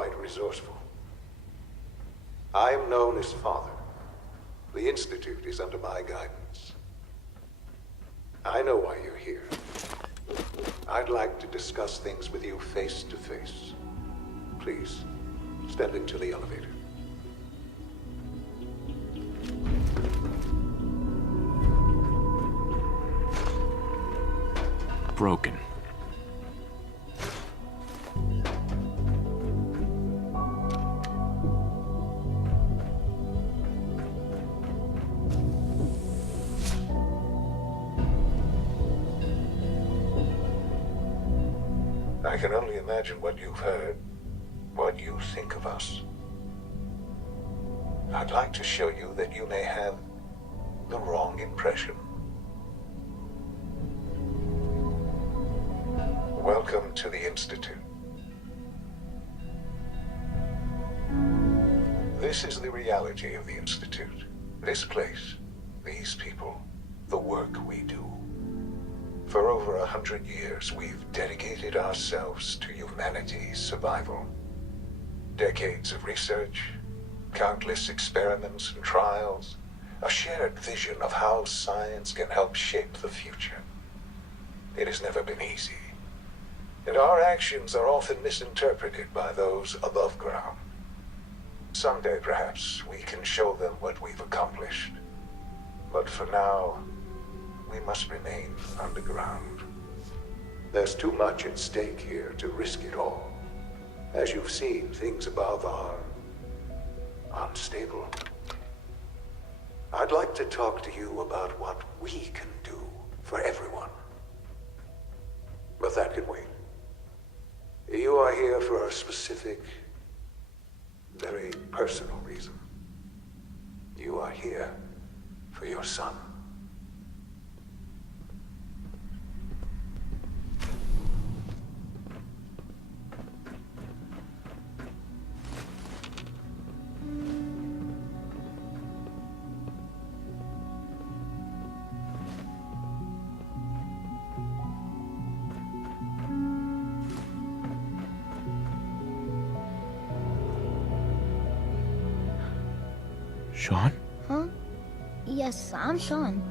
quite resourceful. I am known as Father. The Institute is under my guidance. I know why you're here. I'd like to discuss things with you face to face. Please, step into the elevator. Broken. I can only imagine what you've heard, what you think of us. I'd like to show you that you may have the wrong impression. Welcome to the Institute. This is the reality of the Institute. This place, these people, the work we do. For over 100 years, we've dedicated ourselves to humanity's survival. Decades of research, countless experiments and trials, a shared vision of how science can help shape the future. It has never been easy, and our actions are often misinterpreted by those above ground. Someday, perhaps, we can show them what we've accomplished. But for now, we must remain underground. There's too much at stake here to risk it all. As you've seen, things above are unstable. I'd like to talk to you about what we can do for everyone. But that can wait. You are here for a specific, very personal reason. You are here for your son. Sean? Huh? Yes, I'm Sean.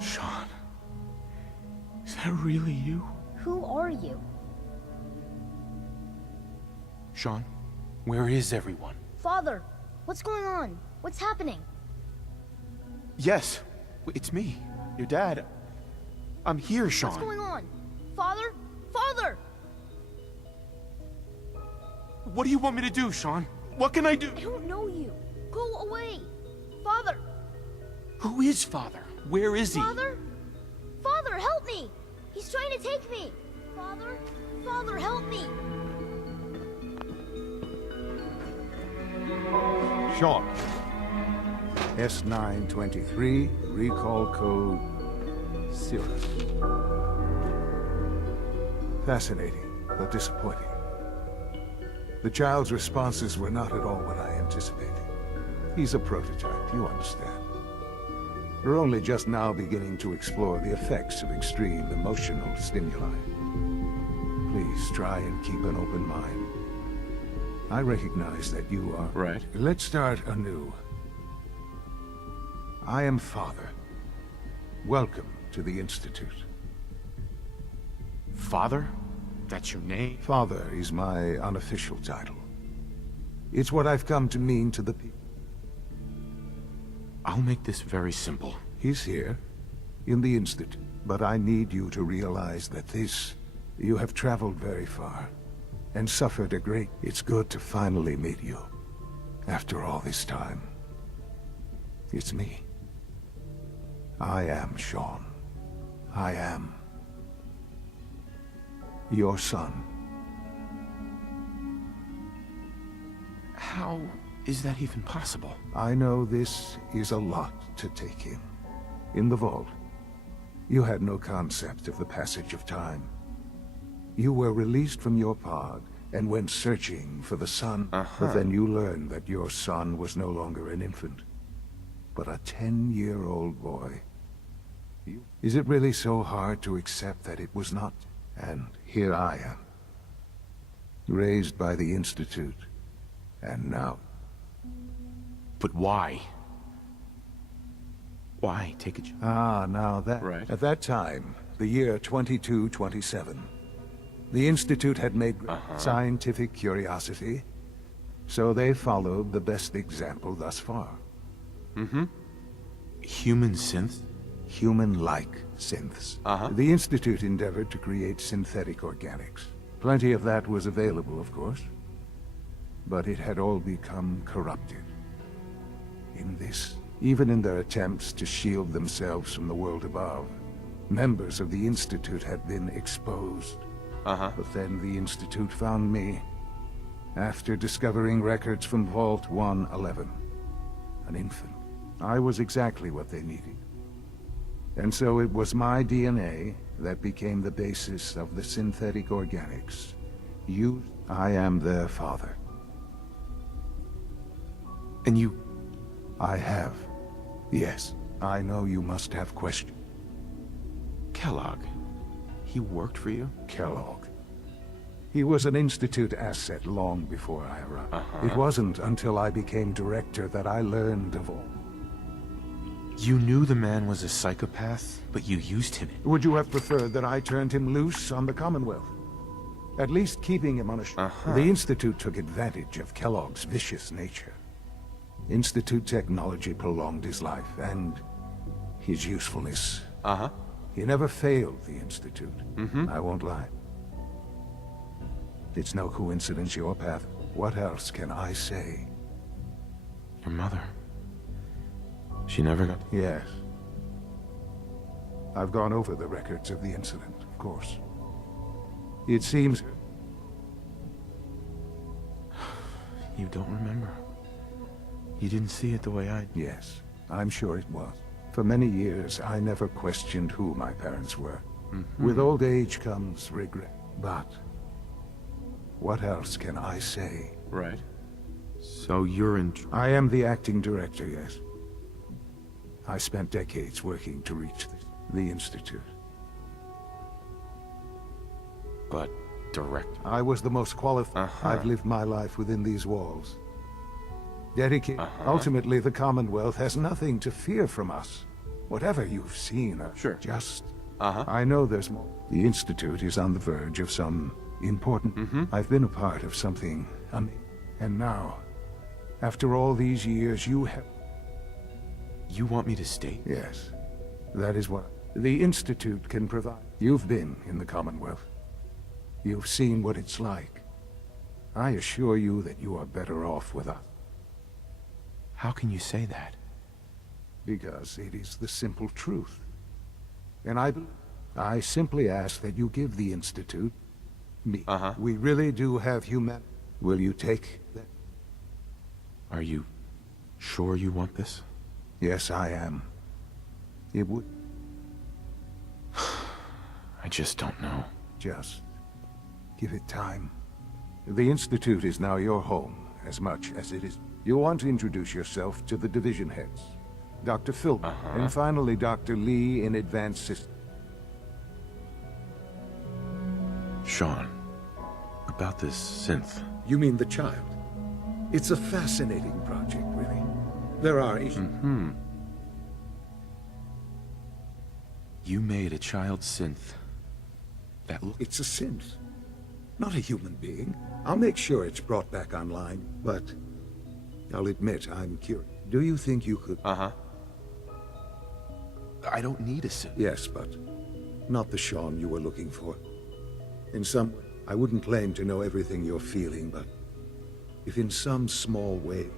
Sean? Is that really you? Who are you? Sean, where is everyone? Father, what's going on? What's happening? Yes, it's me, your dad. I'm here, Sean. What's going on? Father? Father! What do you want me to do, Sean? What can I do? I don't know you. Go away. Father! Who is Father? Where is he? Father? Father, help me! He's trying to take me! Father? Father, help me! Sean. S923, recall code Cirrus. Fascinating, but disappointing. The child's responses were not at all what I anticipated. He's a prototype, you understand. We're only just now beginning to explore the effects of extreme emotional stimuli. Please try and keep an open mind. I recognize that you are... Right. Let's start anew. I am Father. Welcome to the Institute. Father? That's your name? Father is my unofficial title. It's what I've come to mean to the people. I'll make this very simple. He's here, in the Institute, but I need you to realize that this... You have traveled very far, and suffered a great... It's good to finally meet you, after all this time. It's me. I am Sean. I am... your son. How is that even possible? I know this is a lot to take in. In the vault, you had no concept of the passage of time. You were released from your pod and went searching for the sun, but then you learned that your son was no longer an infant, but a 10-year-old boy. Is it really so hard to accept that it was not? And here I am, Raised by the Institute. And now... But why? Why take a job? Ah, now that... Right. At that time, the year 2227, the Institute had made scientific curiosity, so they followed the best example thus far. Human synth? Human-like synths. Uh-huh. The Institute endeavored to create synthetic organics. Plenty of that was available, of course. But it had all become corrupted. In this, even in their attempts to shield themselves from the world above, members of the Institute had been exposed. But then the Institute found me, after discovering records from Vault 111. An infant. I was exactly what they needed. And so it was my DNA that became the basis of the synthetic organics. I am their father. And you... I have. Yes, I know you must have questions. Kellogg. He worked for you? Kellogg. He was an Institute asset long before I arrived. It wasn't until I became director that I learned of all. You knew the man was a psychopath, but you used him. Would you have preferred that I turned him loose on the Commonwealth? At least keeping him on a The Institute took advantage of Kellogg's vicious nature. Institute technology prolonged his life, and his usefulness. He never failed the Institute. I won't lie. It's no coincidence your path. What else can I say? Your mother. She never got... Yes. I've gone over the records of the incident, of course. It seems... You don't remember. You didn't see it the way I did. Yes, I'm sure it was. For many years, I never questioned who my parents were. With old age comes regret. But... what else can I say? Right. So you're in... I am the acting director, yes. I spent decades working to reach the Institute. But director? I was the most qualified. I've lived my life within these walls. Dedicated. Ultimately, the Commonwealth has nothing to fear from us. Whatever you've seen, just... I know there's more. The Institute is on the verge of some important... I've been a part of something... and now, after all these years, you have... You want me to stay? Yes. That is what the Institute can provide. You've been in the Commonwealth. You've seen what it's like. I assure you that you are better off with us. How can you say that? Because it is the simple truth. And I simply ask that you give the Institute me. We really do have human... Will you take that? Are you sure you want this? Yes, I am. It would... I just don't know. Just give it time. The Institute is now your home, as much as it is... You want to introduce yourself to the division heads. Dr. Philbin, and finally Dr. Lee in Advanced Systems. Sean, about this synth. You mean the child? It's a fascinating project, really. There are... You made a child synth. That It's a synth, not a human being. I'll make sure it's brought back online, but... I'll admit, I'm curious. Do you think you could... I don't need a synth. Yes, but not the Sean you were looking for. In some... I wouldn't claim to know everything you're feeling, but... if in some small way...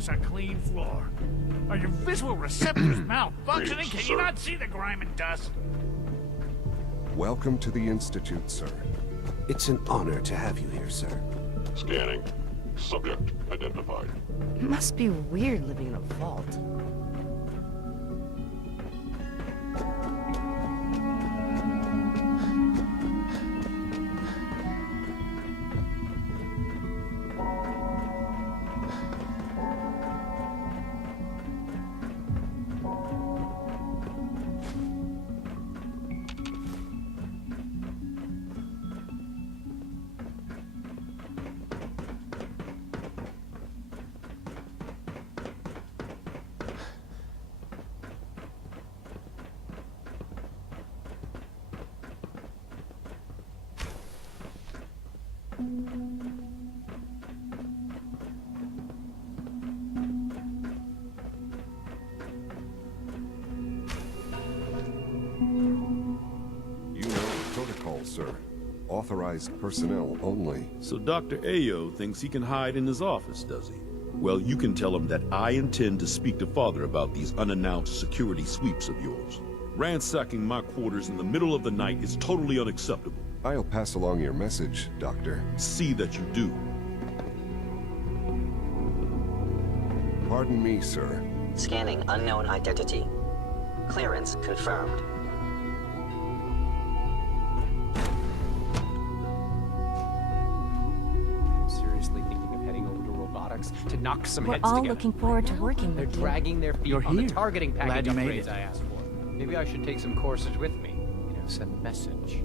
this a clean floor? Are your visual receptors malfunctioning? Can you not see the grime and dust? Welcome to the Institute, sir. It's an honor to have you here, sir. Scanning. Subject identified. It must be weird living in a vault. You know the protocol, sir. Authorized personnel only. So Dr. Ayo thinks he can hide in his office, does he? Well, you can tell him that I intend to speak to Father about these unannounced security sweeps of yours. Ransacking my quarters in the middle of the night is totally unacceptable. I'll pass along your message, Doctor. See that you do. Pardon me, sir. Scanning unknown identity. Clearance confirmed. Seriously thinking of heading over to robotics to knock some We're heads all together. looking forward to working They're with you. dragging their feet You're on the here. targeting package Glad you made upgrades it. I asked for. Maybe I should take some courses with me. You know, send a message.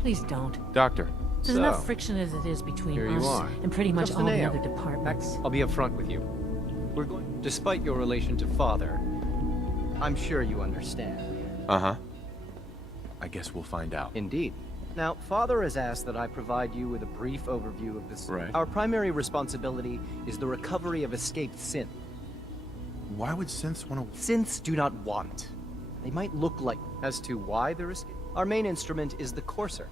Please don't. Doctor. There's enough friction as it is between Here you us are. and pretty much Just all an the AO. other departments. I'll be upfront with you. We're going. Despite your relation to Father, I'm sure you understand. Uh-huh. I guess we'll find out. Indeed. Now, Father has asked that I provide you with a brief overview of this. Right. Our primary responsibility is the recovery of escaped synth. Why would synths want to... Synths do not want. They might look like. As to why they're escaped, our main instrument is the Courser,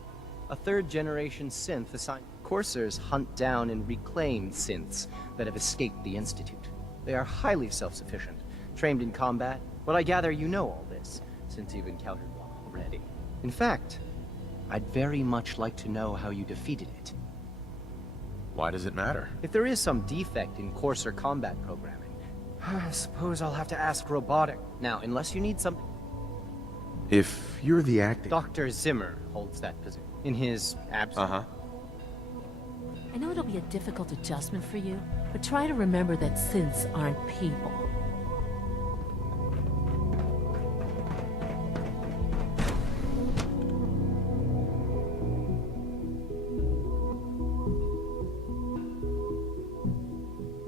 a third-generation synth assigned. Coursers hunt down and reclaim synths that have escaped the Institute. They are highly self-sufficient, trained in combat, but I gather you know all this, since you've encountered one already. In fact, I'd very much like to know how you defeated it. Why does it matter? If there is some defect in Courser combat programming, I suppose I'll have to ask Robotic. Now, unless you need something... If you're the acting... Dr. Zimmer holds that position. In his absence. Uh-huh. I know it'll be a difficult adjustment for you, but try to remember that synths aren't people.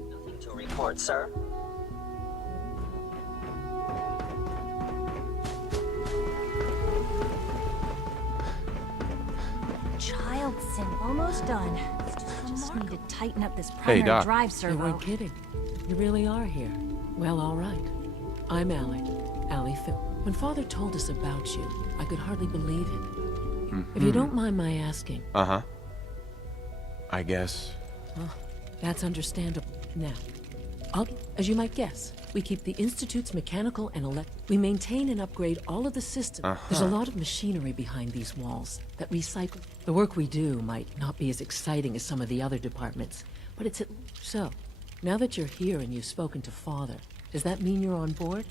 Nothing to report, sir. Child sim almost done. Just need to tighten up this Hey, primary Doc. drive You servo. weren't kidding. You really are here. Well, all right. I'm Allie Phil. When Father told us about you, I could hardly believe it. If you don't mind my asking, Uh-huh. I guess... that's understandable. Now, as you might guess, we keep the Institute's mechanical and we maintain and upgrade all of the systems. There's a lot of machinery behind these walls that recycle. The work we do might not be as exciting as some of the other departments, but it's so. Now that you're here and you've spoken to Father, does that mean you're on board?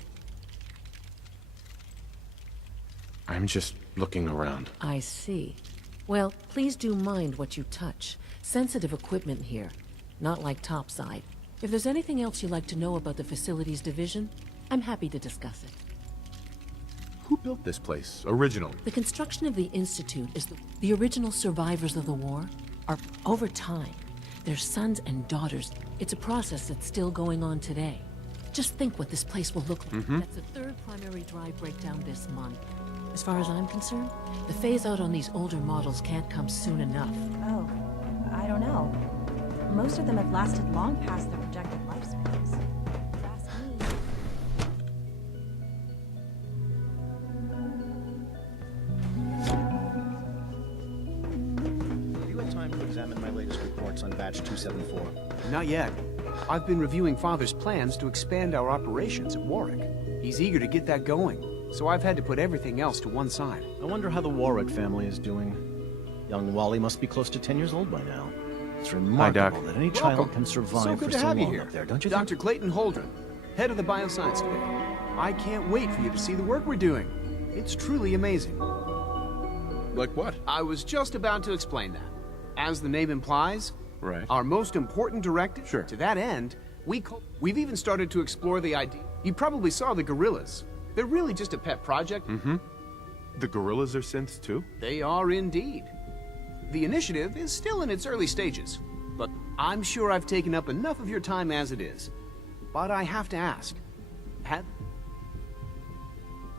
I'm just looking around. I see. Well, please do mind what you touch. Sensitive equipment here, not like topside. If there's anything else you'd like to know about the facilities division, I'm happy to discuss it. Who built this place, originally? The construction of the Institute is the original survivors of the war are, over time, their sons and daughters. It's a process that's still going on today. Just think what this place will look like. That's the third primary drive breakdown this month. As far as I'm concerned, the phase-out on these older models can't come soon enough. Oh, I don't know. Most of them have lasted long past their projected lifespans. If you ask me. Have you had time to examine my latest reports on Batch 274? Not yet. I've been reviewing Father's plans to expand our operations at Warwick. He's eager to get that going, so I've had to put everything else to one side. I wonder how the Warwick family is doing. Young Wally must be close to 10 years old by now. It's remarkable that any child can survive so good for to so have you long here. up there, don't you Dr. Clayton Holdren, head of the Bioscience Division. I can't wait for you to see the work we're doing. It's truly amazing. Like what? I was just about to explain that. As the name implies, Right. our most important directive, Sure. to that end, we've even started to explore the idea. You probably saw the gorillas. They're really just a pet project. Mm-hmm. The gorillas are synths too? They are indeed. The initiative is still in its early stages, but I'm sure I've taken up enough of your time as it is. But I have to ask,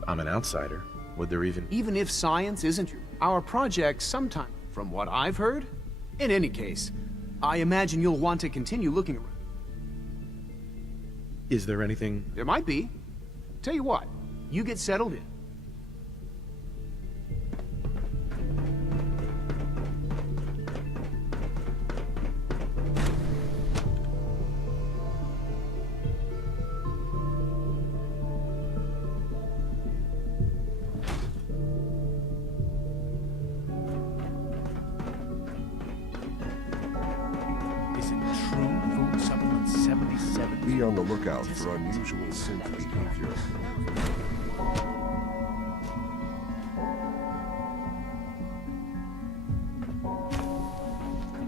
I'm an outsider. Would there even if science isn't our project sometime, from what I've heard? In any case, I imagine you'll want to continue looking around. Is there anything... There might be. Tell you what, you get settled in. Is it true food supplement 77? Be on the lookout for unusual synth behavior.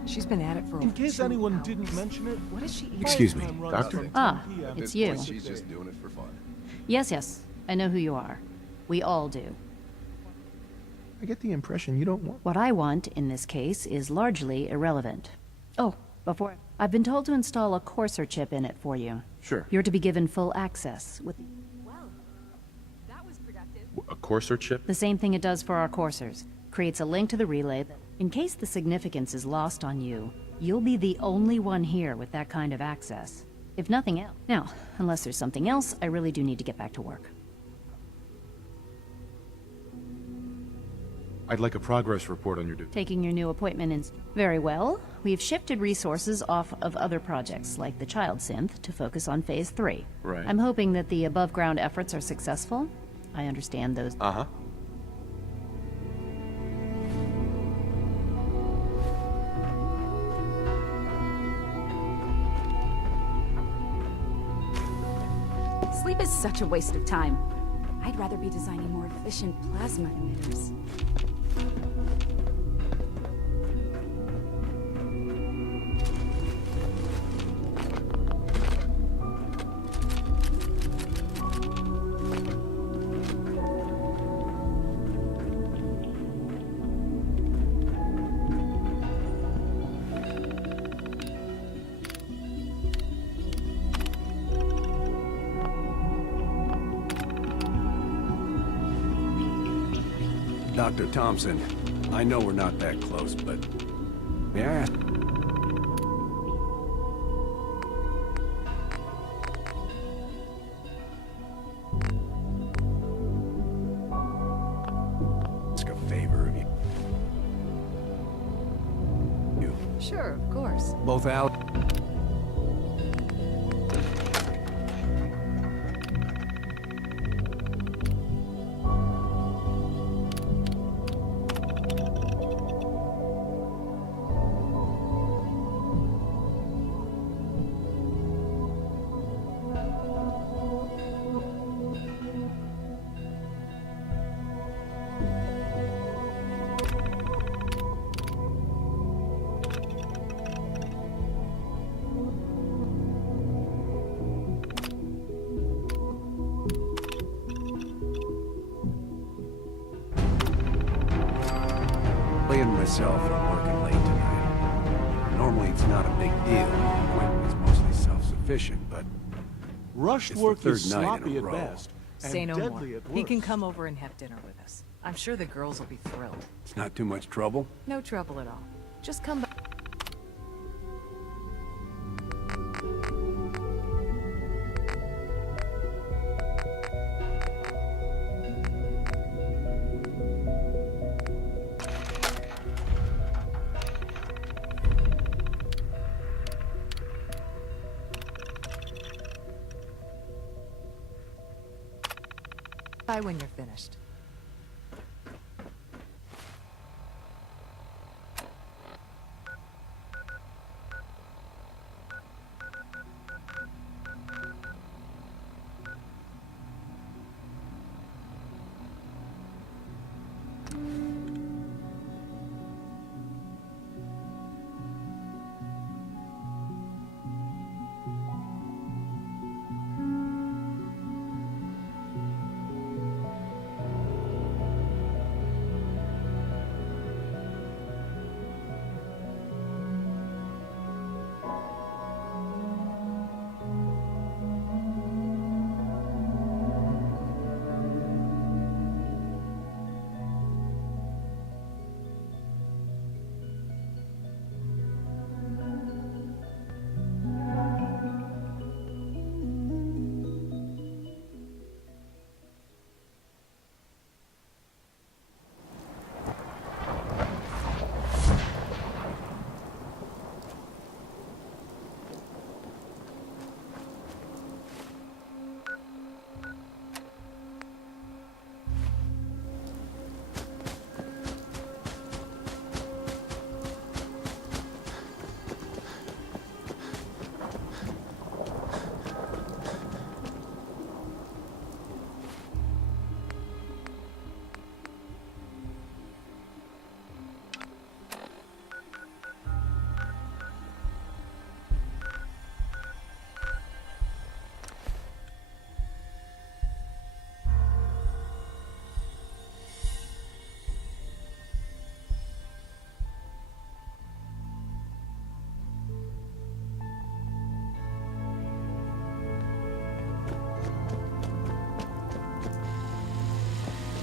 She's been at it for In case anyone didn't mention it, What is she eating? Excuse me, doctor? Ah, At it's this you. point, she's just doing it for fun. Yes, yes. I know who you are. We all do. I get the impression you don't want... What I want, in this case, is largely irrelevant. Oh, before... I've been told to install a courser chip in it for you. Sure. You're to be given full access with A courser chip? the same thing it does for our coursers. Creates a link to the relay that, in case the significance is lost on you, you'll be the only one here with that kind of access. If nothing else. Now, unless there's something else, I really do need to get back to work. I'd like a progress report on your duty. Taking your new appointment in... Very well. We've shifted resources off of other projects, like the child synth, to focus on Phase 3. Right. I'm hoping that the above-ground efforts are successful. I understand those... Uh-huh. Sleep is such a waste of time. I'd rather be designing more efficient plasma emitters. Dr. Thompson, I know we're not that close, but may I ask? Ask a favor of you. Sure, of course. Both out. And myself, I'm working late tonight. Normally it's not a big deal. The appointment is mostly self-sufficient, but rushed it's work the is third night sloppy in a at row. best Say and no more. deadly at He can worst. come over and have dinner with us. I'm sure the girls will be thrilled. It's not too much trouble. No trouble at all. Just come back. by when you're finished.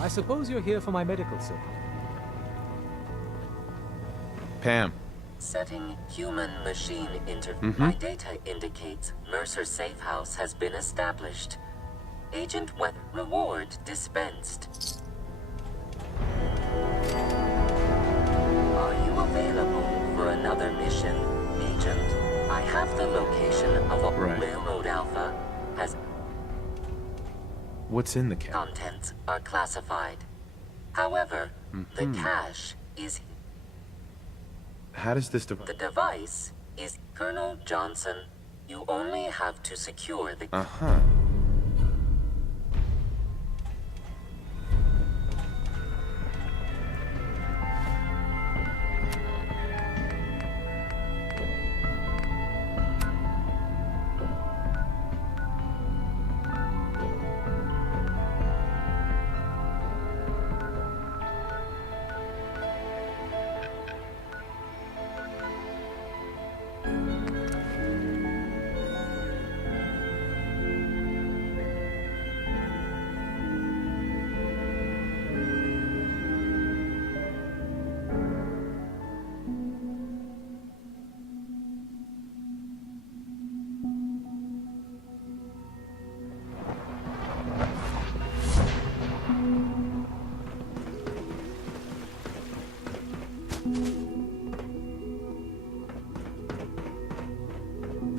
I suppose you're here for my medical support. Pam. Setting human-machine interface. My data indicates Mercer Safe House has been established. Agent Weather reward dispensed. Are you available for another mission, Agent? I have the location of a Railroad Alpha. Has What's in the cache? contents are classified. However, the cache is. How does this device? The device is Colonel Johnson. You only have to secure the.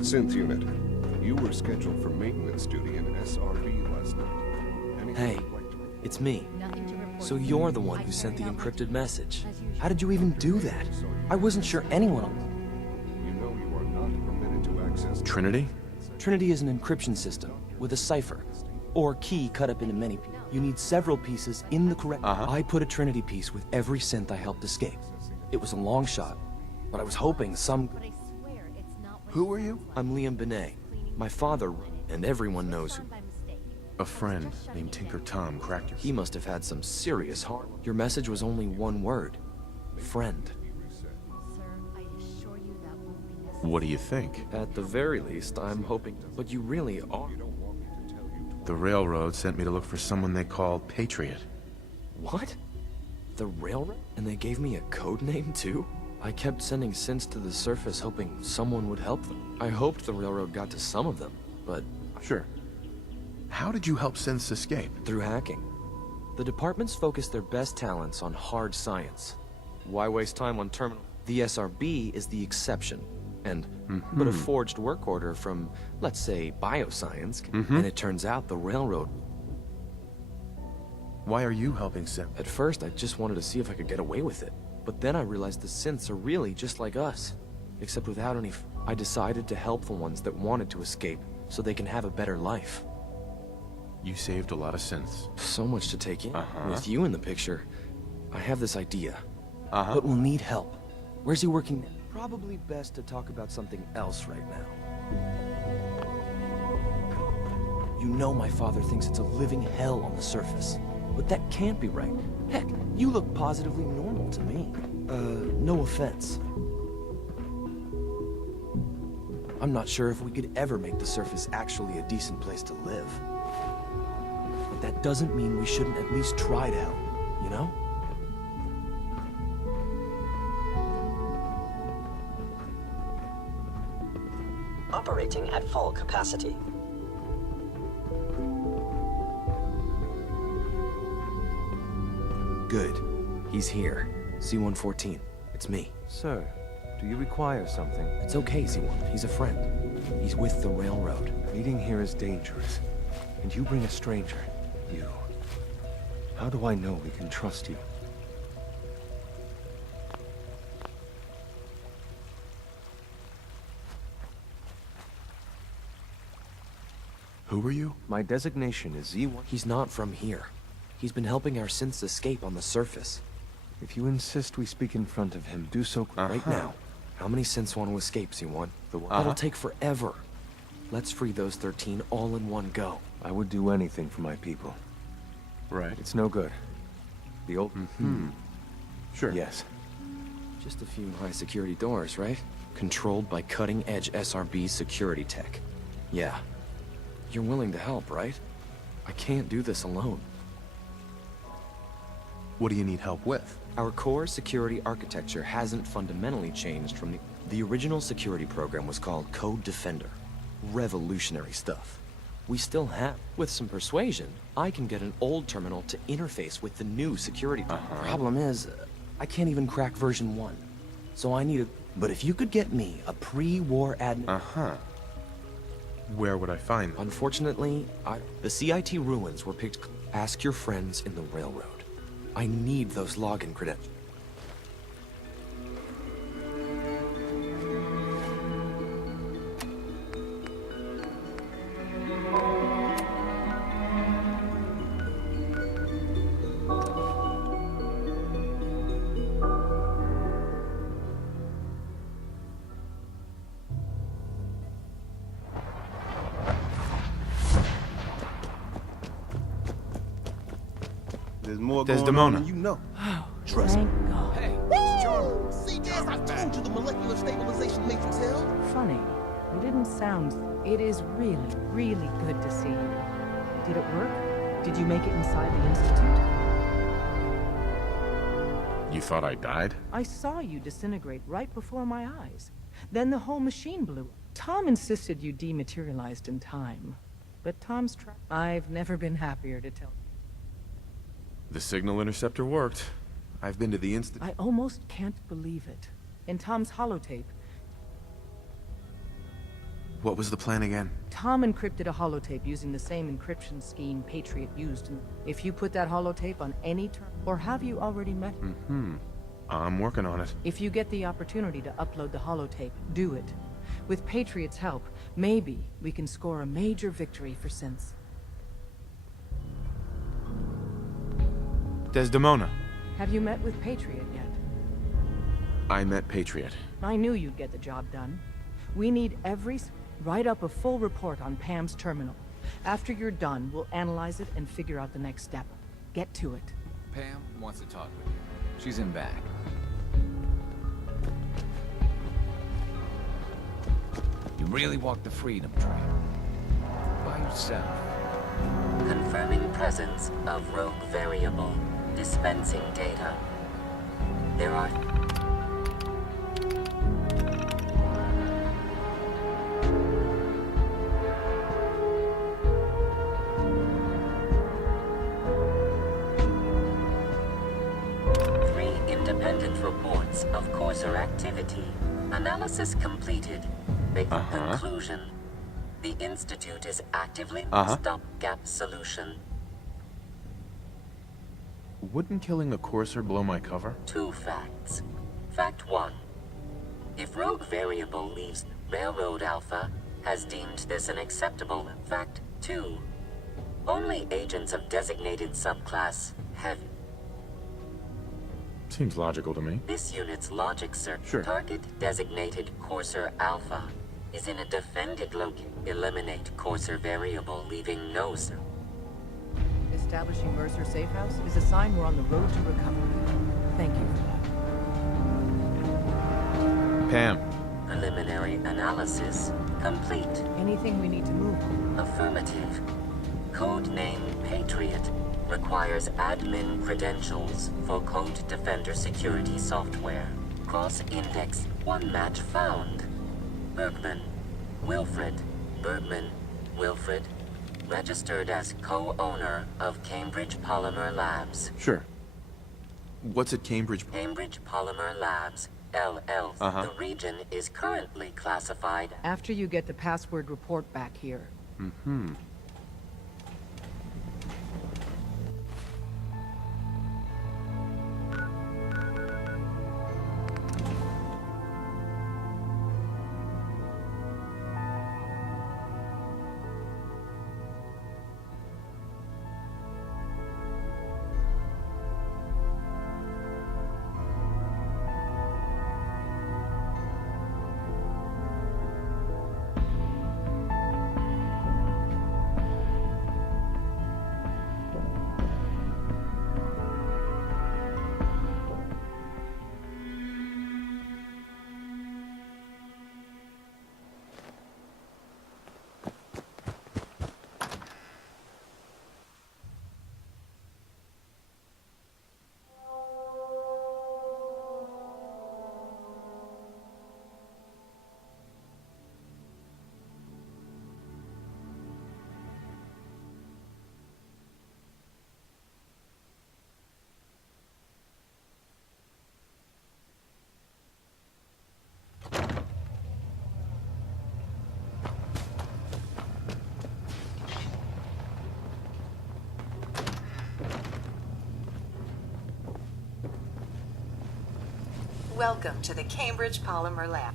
Synth unit, you were scheduled for maintenance duty in SRB last night. Hey, it's me. So you're the one who sent the encrypted message. How did you even do that? I wasn't sure anyone. You know you are not permitted to access Trinity? Trinity is an encryption system with a cipher, or key cut up into many. You need several pieces in the correct. I put a Trinity piece with every synth I helped escape. It was a long shot, but I was hoping some. Who are you? I'm Liam Benet. My father, and everyone knows who. A friend named Tinker Tom cracked your. He must have had some serious harm. Your message was only one word. Friend. What do you think? At the very least, I'm hoping. But you really are. The railroad sent me to look for someone they call Patriot. What? The railroad? And they gave me a code name too? I kept sending synths to the surface hoping someone would help them. I hoped the railroad got to some of them, but... Sure. How did you help synths escape? Through hacking. The departments focus their best talents on hard science. Why waste time on terminal? The SRB is the exception. And put a forged work order from, let's say, bioscience, and it turns out the railroad... Why are you helping Synth? At first, I just wanted to see if I could get away with it. But then I realized the synths are really just like us. Except without any I decided to help the ones that wanted to escape, so they can have a better life. You saved a lot of synths. So much to take in. With you in the picture, I have this idea. But we'll need help. Where's he working now? Probably best to talk about something else right now. You know my father thinks it's a living hell on the surface. But that can't be right. Heck, you look positively normal to me. No offense. I'm not sure if we could ever make the surface actually a decent place to live. But that doesn't mean we shouldn't at least try to help, you know? Operating at full capacity. Good. He's here. C-114. It's me. Sir, do you require something? It's okay, C-1. He's a friend. He's with the railroad. Meeting here is dangerous. And you bring a stranger. You. How do I know we can trust you? Who are you? My designation is Z1. He's not from here. He's been helping our synths escape on the surface. If you insist we speak in front of him, do so right now. How many synths want to escape, C1? That'll take forever. Let's free those 13 all in one go. I would do anything for my people. Right. It's no good. The old... Sure. Yes. Just a few high-security doors, right? Controlled by cutting-edge SRB security tech. Yeah. You're willing to help, right? I can't do this alone. What do you need help with? Our core security architecture hasn't fundamentally changed from the original security program was called Code Defender. Revolutionary stuff. We still have. With some persuasion, I can get an old terminal to interface with the new security. Problem is, I can't even crack version 1. So I need a... But if you could get me a pre-war admin... Where would I find them? Unfortunately, the CIT ruins were picked... Ask your friends in the railroad. I need those login credentials. There's more going on than you know. Trust me. Hey, it's Charlie. See, Jazz, I told you the molecular stabilization matrix held. Funny. You didn't sound... It is really, really good to see you. Did it work? Did you make it inside the Institute? You thought I died? I saw you disintegrate right before my eyes. Then the whole machine blew up. Tom insisted you dematerialized in time. But Tom's trapped. I've never been happier to tell you. The signal interceptor worked. I've been to the Institute. I almost can't believe it. In Tom's holotape... What was the plan again? Tom encrypted a holotape using the same encryption scheme Patriot used. If you put that holotape on any term... Or have you already met him? I'm working on it. If you get the opportunity to upload the holotape, do it. With Patriot's help, maybe we can score a major victory for synths. Desdemona. Have you met with Patriot yet? I met Patriot. I knew you'd get the job done. We need every... Write up a full report on Pam's terminal. After you're done, we'll analyze it and figure out the next step. Get to it. Pam wants to talk with you. She's in back. You really walked the freedom trail. By yourself. Confirming presence of rogue variable. Dispensing data. There are... independent reports of courser activity. Analysis completed. Make the conclusion. The Institute is actively stopgap solution. Wouldn't killing the Courser blow my cover? 2 facts. Fact 1. If rogue variable leaves Railroad Alpha has deemed this an acceptable. Fact 2. Only agents of designated subclass have... Seems logical to me. This unit's logic, sir. Sure. Target designated Courser Alpha is in a defended location. Eliminate Courser variable, leaving no... Establishing Mercer Safe House is a sign we're on the road to recovery. Thank you for that. Pam. Preliminary analysis complete. Anything we need to move on? Affirmative. Codename Patriot requires admin credentials for Code Defender security software. Cross-index. 1 match found. Bergman. Wilfred. Bergman. Wilfred. Registered as co-owner of Cambridge Polymer Labs. Sure. What's at Cambridge? Cambridge Polymer Labs, LLC. The region is currently classified... After you get the password report back here. Mm-hmm. Welcome to the Cambridge Polymer Lab.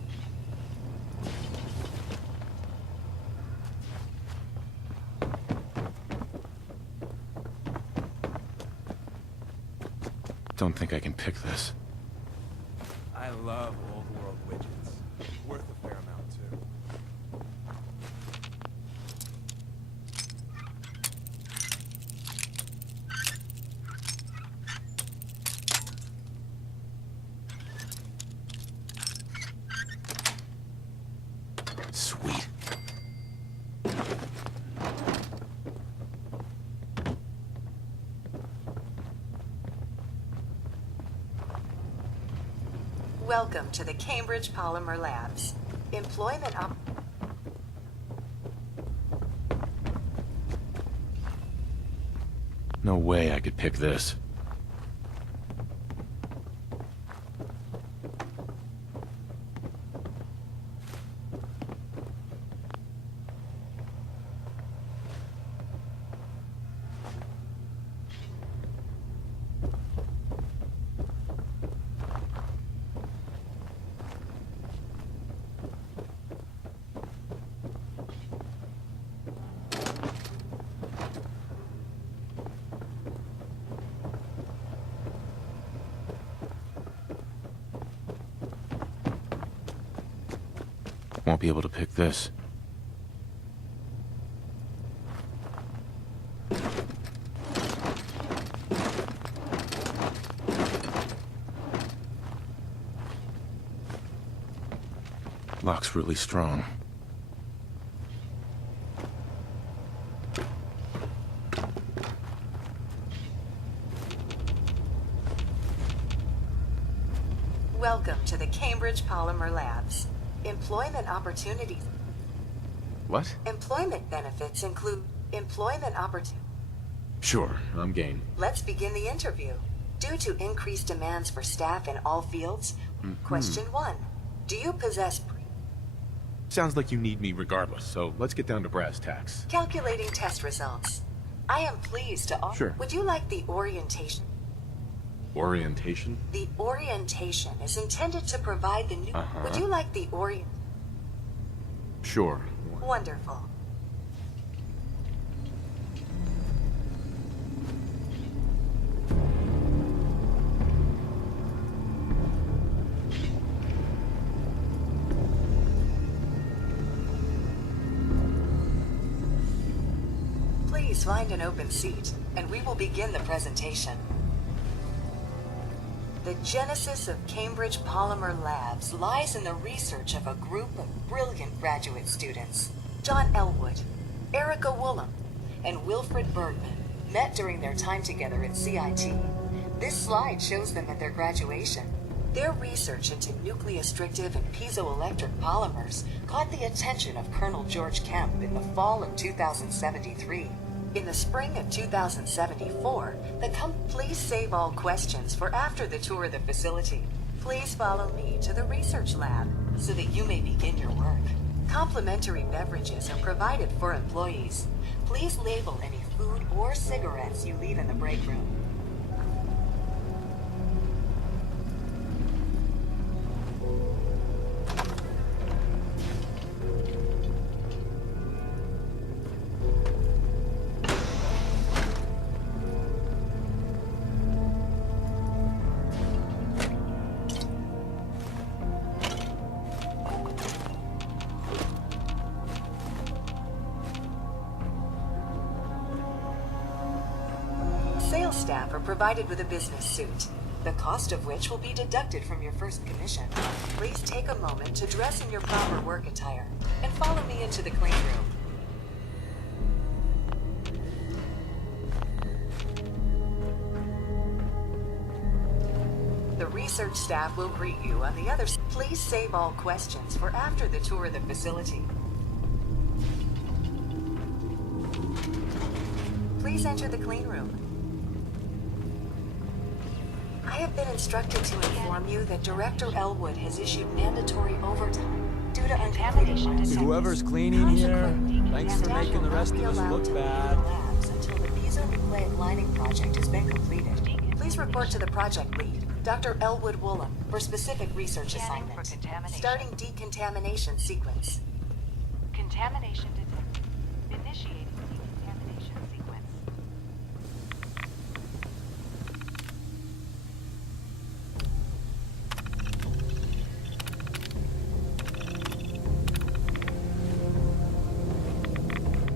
Don't think I can pick this. I love old world widgets. Worth a fair amount, too. Sweet. Welcome to the Cambridge Polymer Labs. Employment op... No way I could pick this. Won't be able to pick this. Lock's really strong. Welcome to the Cambridge Polymer Labs. Employment opportunities. What? Employment benefits include employment opportunities. Sure, I'm game. Let's begin the interview. Due to increased demands for staff in all fields, Question 1. Do you possess... Sounds like you need me regardless, so let's get down to brass tacks. Calculating test results. I am pleased to offer... Sure. Would you like the orientation? Orientation? The orientation is intended to provide the new... Would you like the Sure. Wonderful. Please find an open seat, and we will begin the presentation. The genesis of Cambridge Polymer Labs lies in the research of a group of brilliant graduate students. John Elwood, Erica Woolham, and Wilfred Bergman met during their time together at CIT. This slide shows them at their graduation. Their research into nucleostrictive and piezoelectric polymers caught the attention of Colonel George Kemp in the fall of 2073. In the spring of 2074, please save all questions for after the tour of the facility. Please follow me to the research lab so that you may begin your work. Complimentary beverages are provided for employees. Please label any food or cigarettes you leave in the break room. Sales staff are provided with a business suit, the cost of which will be deducted from your first commission. Please take a moment to dress in your proper work attire and follow me into the clean room. The research staff will greet you on the other side. Please save all questions for after the tour of the facility. Please enter the clean room. I have been instructed to inform you that Director Elwood has issued mandatory overtime due to uncompleted Whoever's cleaning here, thanks for making the rest of us look bad. Until the piezonucleic lining project has been completed. Please report to the project lead, Dr. Elwood Woolham, for specific research assignment. Starting decontamination sequence. Contamination detected. Initiating decontamination sequence.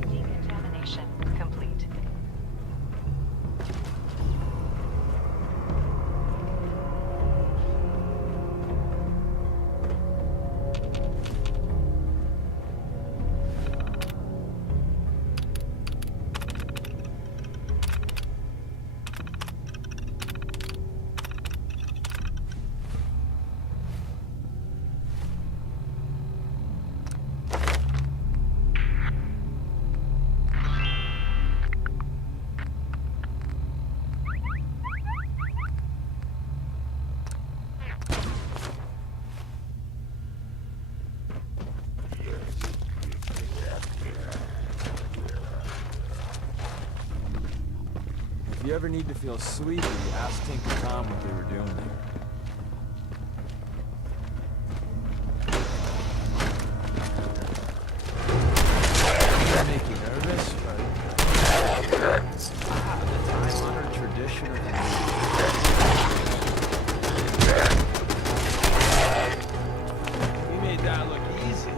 Decontamination complete. If you ever need to feel sleepy, ask Tink and Tom what they were doing there. Doesn't make you nervous, but the time-honored tradition of the we made that look easy.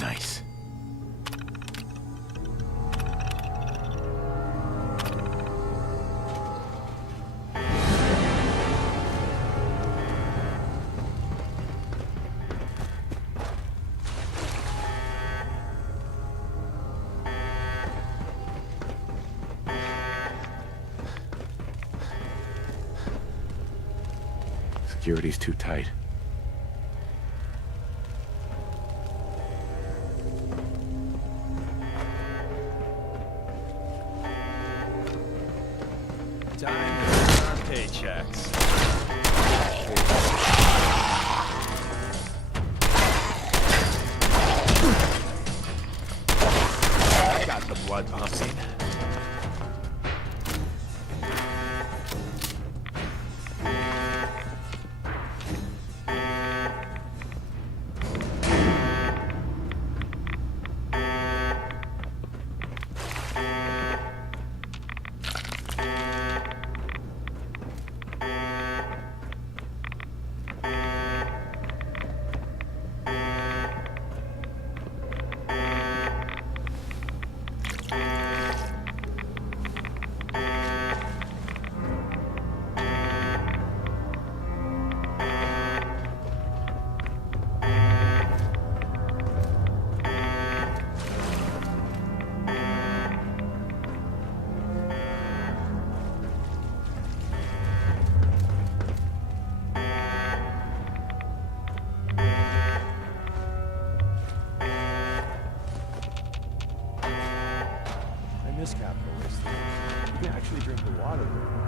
Nice. Security's too tight. Time to earn our paychecks. I got the blood pumping. Capitalist. You can actually drink the water there.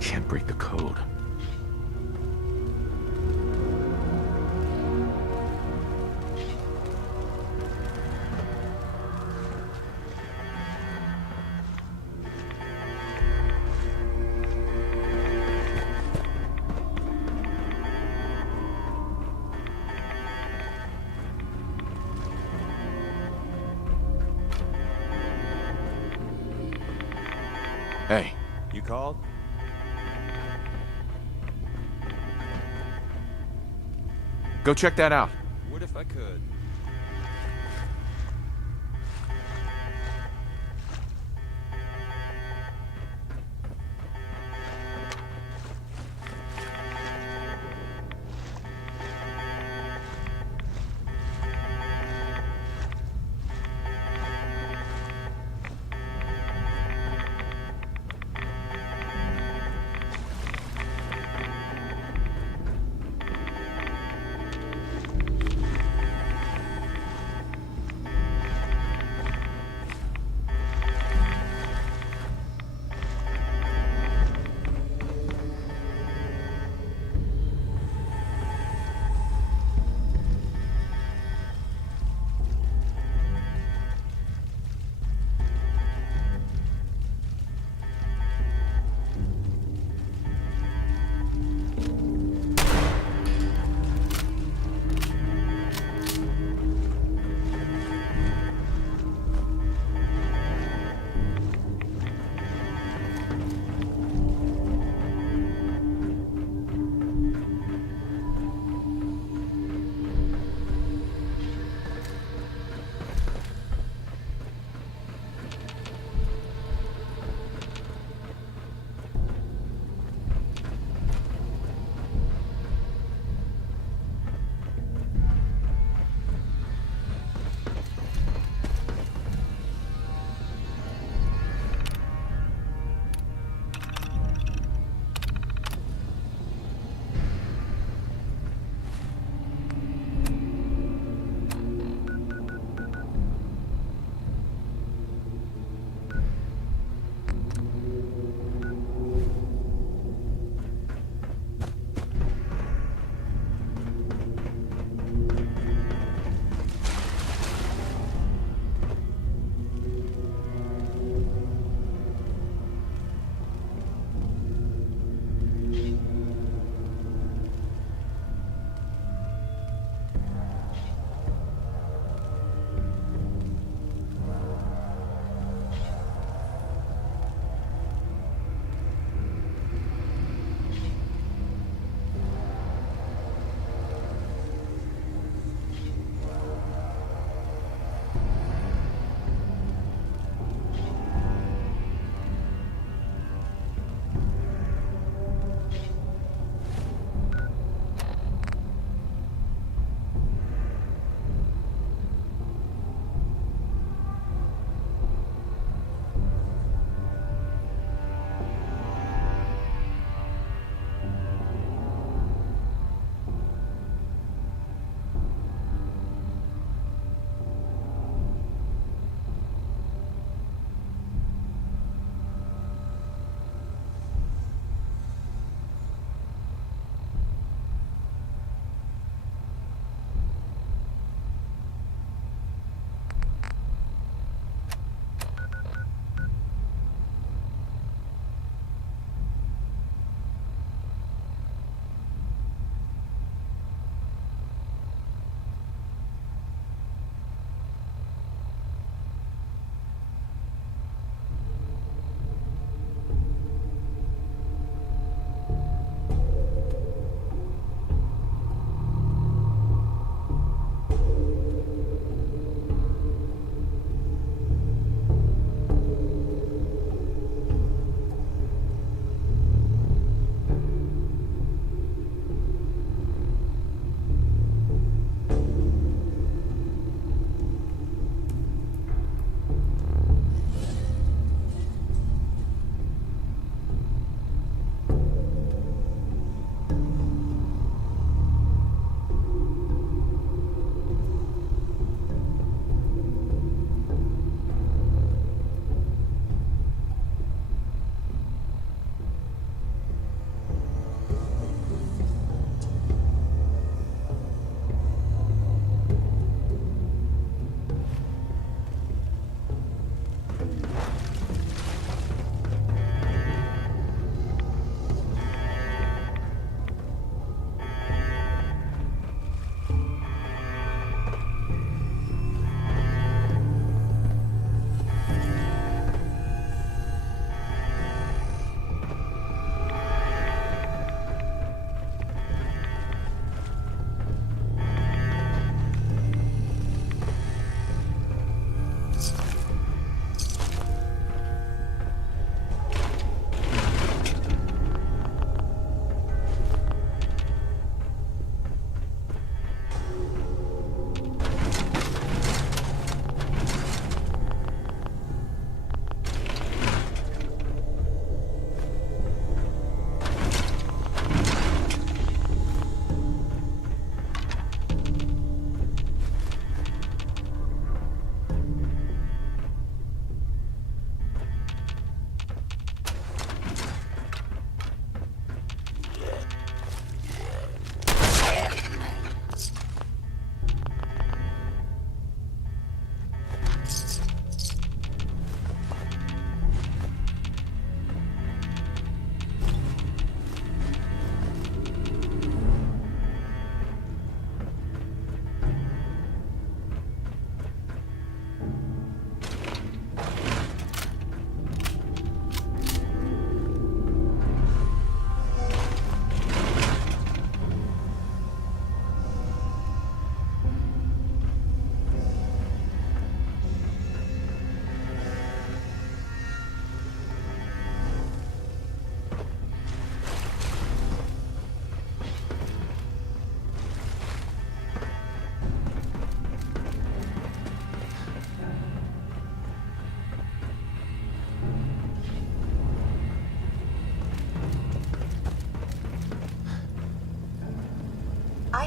Can't break the code. Hey. You called? Go check that out. Would if I could.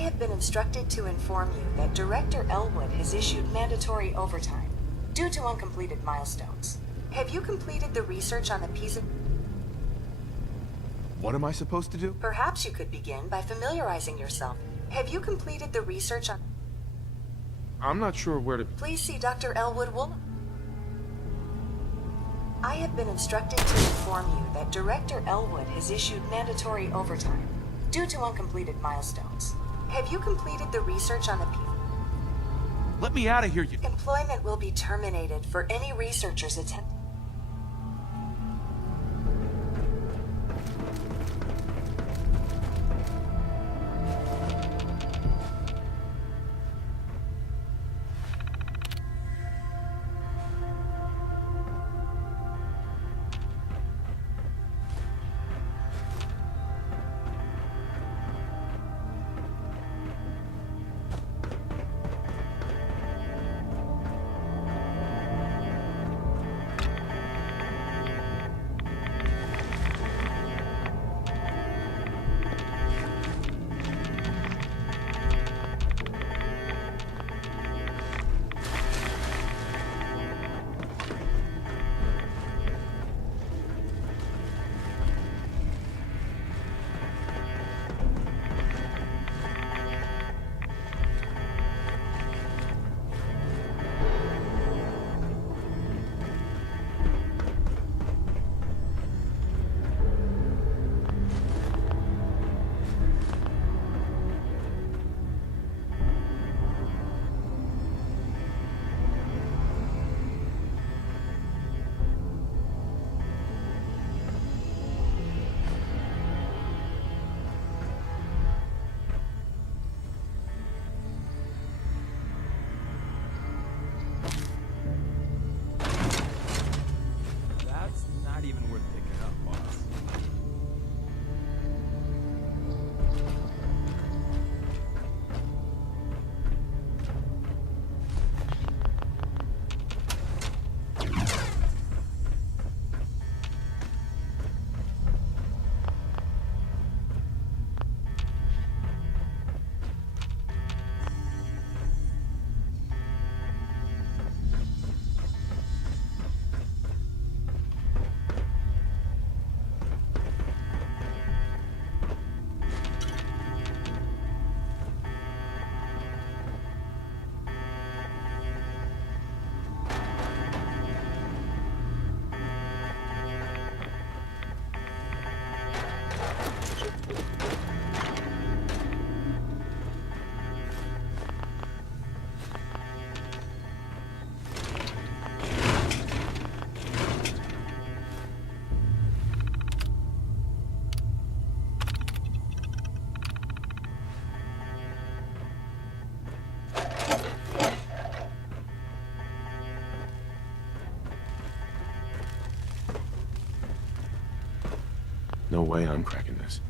have been instructed to inform you that Director Elwood has issued mandatory overtime due to uncompleted milestones. Have you completed the research on the piece of... What am I supposed to do? Perhaps you could begin by familiarizing yourself. Have you completed the research on... I'm not sure where to... Please see Dr. Elwood Woolham. I have been instructed to inform you that Director Elwood has issued mandatory overtime due to uncompleted milestones. Have you completed the research on the piece? Let me out of here, you... Employment will be terminated for any researchers attempting... That's not even worth picking up, boss. No way I'm cracking this.